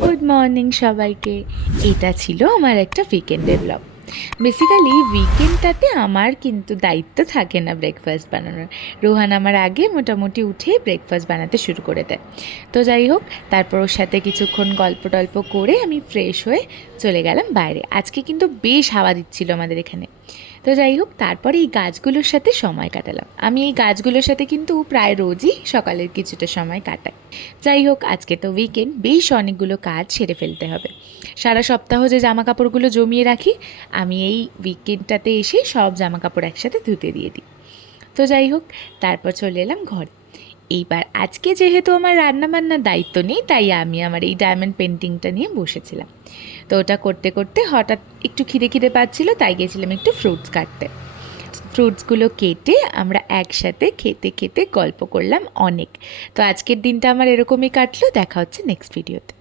Good morning সবাইকে। এটা ছিল আমার একটা উইকেন্ডের ব্লগ। বেসিক্যালি উইকেন্ডটাতে আমার কিন্তু দায়িত্ব থাকে না ব্রেকফাস্ট বানানোর। রোহান আমার আগে মোটামুটি উঠে ব্রেকফাস্ট বানাতে শুরু করে দেয়। তো যাই হোক, তারপর ওর সাথে কিছুক্ষণ গল্প টল্প করে আমি ফ্রেশ হয়ে চলে গেলাম বাইরে। আজকে কিন্তু বেশ হাওয়া দিচ্ছিল আমাদের এখানে। তো যাই হোক, তারপরে এই গাছগুলোর সাথে সময় কাটালাম। আমি এই গাছগুলোর সাথে কিন্তু প্রায় রোজই সকালের কিছুটা সময় কাটাই। যাই হোক, আজকে তো উইকেন্ড, বেশ অনেকগুলো কাজ সেরে ফেলতে হবে। সারা সপ্তাহ যে জামা কাপড়গুলো জমিয়ে রাখি, আমি এই উইকেন্ডটাতে এসে সব জামা কাপড় একসাথে ধুতে দিয়ে দিই। তো যাই হোক, তারপর চলে এলাম ঘর। এইবার আজকে যেহেতু আমার রান্নাবান্নার দায়িত্ব নেই, তাই আমি আমার এই ডায়মন্ড পেন্টিংটা নিয়ে বসেছিলাম। তো ওটা করতে করতে হঠাৎ একটু খিদে খিদে পাচ্ছিলো, তাই গেছিলাম একটু ফ্রুটস কাটতে। ফ্রুটসগুলো কেটে আমরা একসাথে খেতে খেতে গল্প করলাম অনেক। তো আজকের দিনটা আমার এরকমই কাটলো। দেখা হচ্ছে নেক্সট ভিডিওতে।